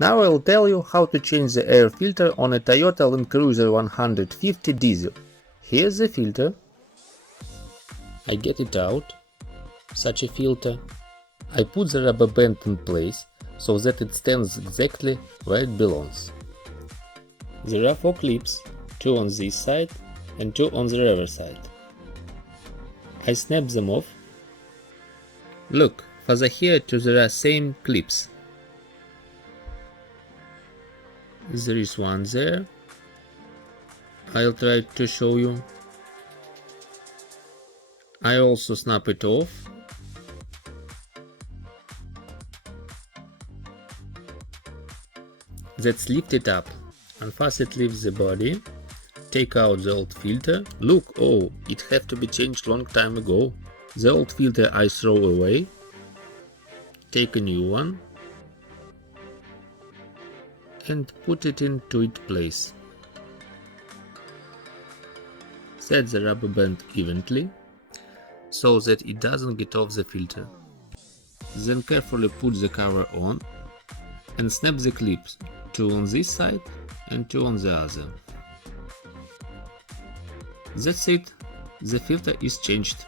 Now I'll tell you how to change the air filter on a Toyota Land Cruiser 150 diesel. Here's the filter. I get it out, such a filter. I put the rubber band in place so that it stands exactly where it belongs. There are 4 clips, 2 on this side and 2 on the reverse side. I snap them off. Look, further here too there are same clips. There is one there. I'll try to show you. I also snap it off. Let's lift it up. And first it leaves the body. Take out the old filter. Look, oh, it had to be changed long time ago. The old filter I throw away. Take a new one. And put it into its place. Set the rubber band evenly, so that it doesn't get off the filter. Then carefully put the cover on and snap the clips, 2 on this side and 2 on the other. That's it, the filter is changed.